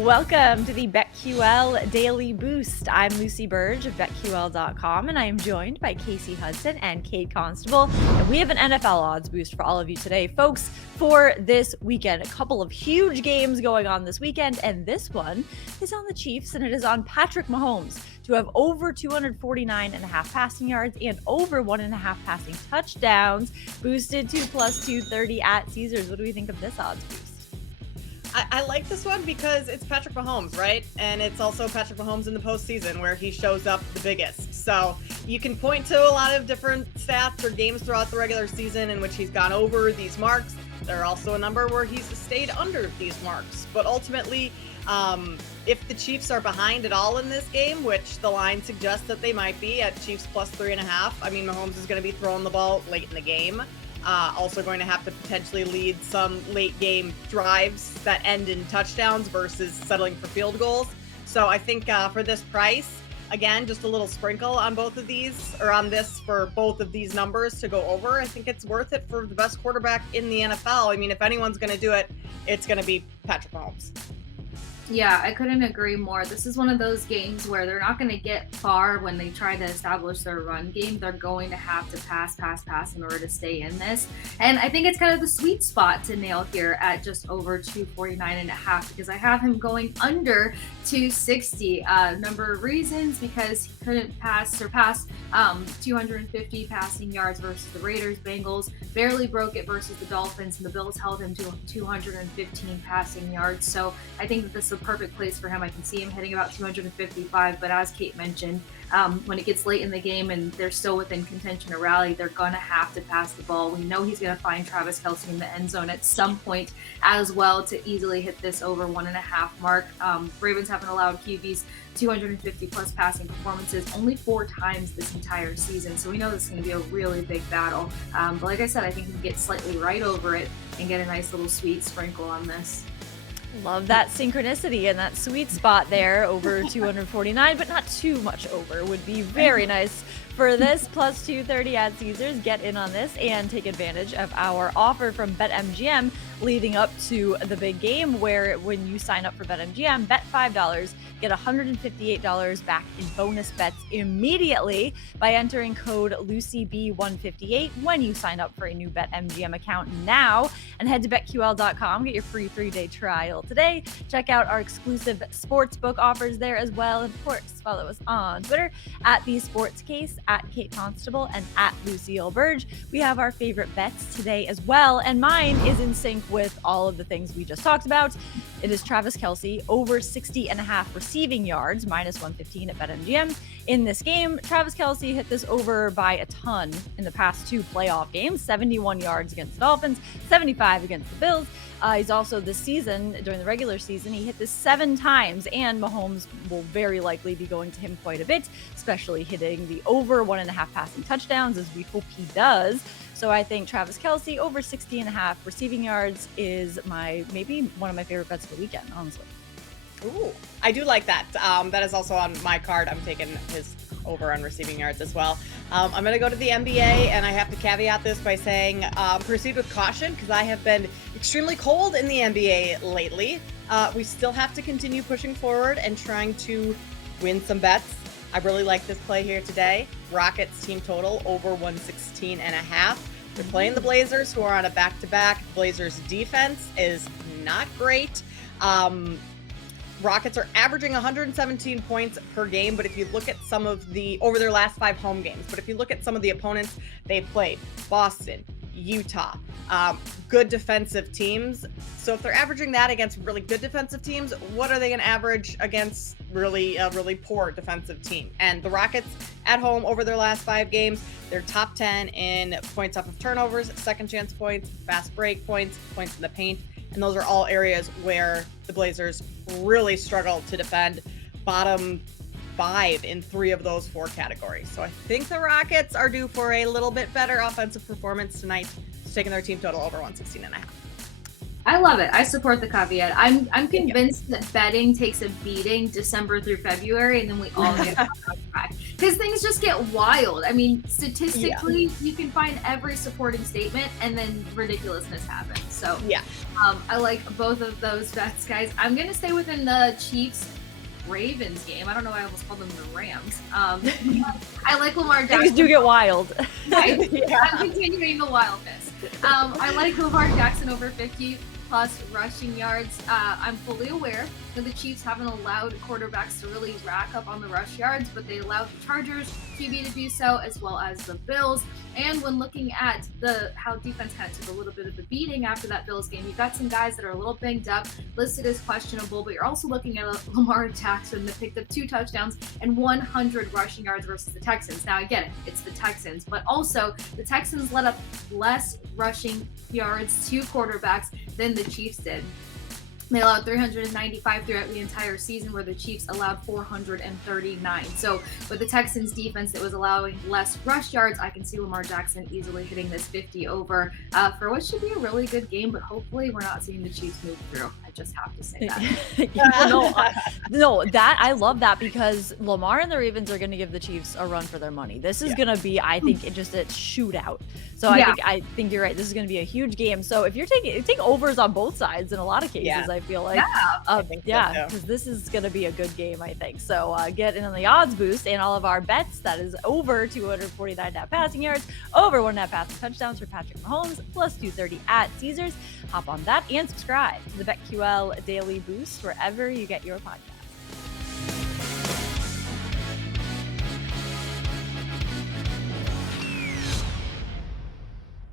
Welcome to the BetQL Daily Boost. I'm Lucy Burge of BetQL.com, and I am joined by Casey Hudson and Kate Constable. And we have an NFL odds boost for all of you today, folks, for this weekend. A couple of huge games going on this weekend, and this one is on the Chiefs, and it is on Patrick Mahomes to have over 249.5 passing yards and over 1.5 passing touchdowns, boosted to plus 230 at Caesars. What do we think of this odds boost? I like this one because it's Patrick Mahomes, right? And it's also Patrick Mahomes in the postseason where he shows up the biggest. So you can point to a lot of different stats or games throughout the regular season in which he's gone over these marks. There are also a number where he's stayed under these marks. But ultimately, if the Chiefs are behind at all in this game, which the line suggests that they might be at Chiefs plus 3.5, I mean, Mahomes is going to be throwing the ball late in the game. Also going to have to potentially lead some late game drives that end in touchdowns versus settling for field goals. So I think for this price, again, just a little sprinkle on both of these, or on this for both of these numbers to go over. I think it's worth it for the best quarterback in the NFL. I mean, if anyone's going to do it, it's going to be Patrick Mahomes. Yeah, I couldn't agree more. This is one of those games where they're not going to get far when they try to establish their run game. They're going to have to pass in order to stay in this. And I think it's kind of the sweet spot to nail here at just over 249.5 because I have him going under 260. Number of reasons, because he couldn't surpass 250 passing yards versus the Raiders. Bengals barely broke it versus the Dolphins, and the Bills held him to 215 passing yards. So I think that this is a perfect place for him. I can see him hitting about 255, but as Kate mentioned, when it gets late in the game and they're still within contention to rally, they're going to have to pass the ball. We know he's going to find Travis Kelce in the end zone at some point as well to easily hit this over 1.5 mark. Ravens haven't allowed QBs 250 plus passing performances only 4 times this entire season. So we know this is going to be a really big battle. But like I said, I think he can get slightly right over it and get a nice little sweet sprinkle on this. Love that synchronicity and that sweet spot there over 249, but not too much over would be very nice for this. Plus 230 at Caesars. Get in on this and take advantage of our offer from BetMGM leading up to the big game, where when you sign up for BetMGM, bet $5, get $158 back in bonus bets immediately by entering code LucyB158 when you sign up for a new BetMGM account now. And head to BetQL.com, get your free 3-day trial today. Check out our exclusive sportsbook offers there as well. And of course, follow us on Twitter at The Sports Case, at Kate Constable, and at Lucille Burge. We have our favorite bets today as well, and mine is in sync with all of the things we just talked about. It is Travis Kelce over 60.5 receiving yards, minus 115 at BetMGM. In this game, Travis Kelce hit this over by a ton in the past 2 playoff games, 71 yards against the Dolphins, 75 against the Bills. He's also this season, during the regular season, he hit this 7 times, and Mahomes will very likely be going to him quite a bit, especially hitting the over 1.5 passing touchdowns, as we hope he does. So I think Travis Kelce over 60.5 receiving yards is maybe one of my favorite bets of the weekend, honestly. Ooh, I do like that. That is also on my card. I'm taking his over on receiving yards as well. I'm going to go to the NBA, and I have to caveat this by saying proceed with caution because I have been extremely cold in the NBA lately. We still have to continue pushing forward and trying to win some bets. I really like this play here today. Rockets team total over 116.5. They're playing the Blazers, who are on a back-to-back. Blazers defense is not great. Rockets are averaging 117 points per game, but if you look at some of over their last 5 home games, but if you look at some of the opponents they've played, Boston, Utah, good defensive teams. So if they're averaging that against really good defensive teams, what are they going to average against really poor defensive team? And the Rockets at home over their last 5 games, they're top 10 in points off of turnovers, second chance points, fast break points, points in the paint. And those are all areas where the Blazers really struggle to defend. Bottom 5 in 3 of those 4 categories. So I think the Rockets are due for a little bit better offensive performance tonight, taking their team total over 116.5. I love it. I support the caveat. I'm convinced that betting takes a beating December through February, and then we all get back on track because things just get wild. I mean, statistically, you can find every supporting statement, and then ridiculousness happens. So yeah, I like both of those bets, guys. I'm gonna stay within the Chiefs Ravens game. I don't know why I almost called them the Rams. I like Lamar Jackson. Things do get wild. Right. Yeah. I'm continuing the wildness. I like Lamar Jackson over 50 plus rushing yards. I'm fully aware that the Chiefs haven't allowed quarterbacks to really rack up on the rush yards, but they allowed the Chargers QB to do so, as well as the Bills. And when looking at how defense kind of took a little bit of a beating after that Bills game, you've got some guys that are a little banged up, listed as questionable, but you're also looking at Lamar Jackson that picked up 2 touchdowns and 100 rushing yards versus the Texans. Now, I get it, it's the Texans, but also the Texans let up less rushing yards to quarterbacks than the Chiefs did. They allowed 395 throughout the entire season, where the Chiefs allowed 439. So with the Texans defense that was allowing less rush yards, I can see Lamar Jackson easily hitting this 50 over for what should be a really good game, but hopefully we're not seeing the Chiefs move through. I just have to say that. No, that I love that, because Lamar and the Ravens are going to give the Chiefs a run for their money. This is going to be, I think, just a shootout. So I think you're right. This is going to be a huge game. So if you're take overs on both sides in a lot of cases, I feel like, because this is going to be a good game, I think. So get in on the odds boost and all of our bets. That is over 249.5 passing yards, over 1.5 passing touchdowns for Patrick Mahomes, plus 230 at Caesars. Hop on that and subscribe to the BetQL Daily Boost wherever you get your podcast.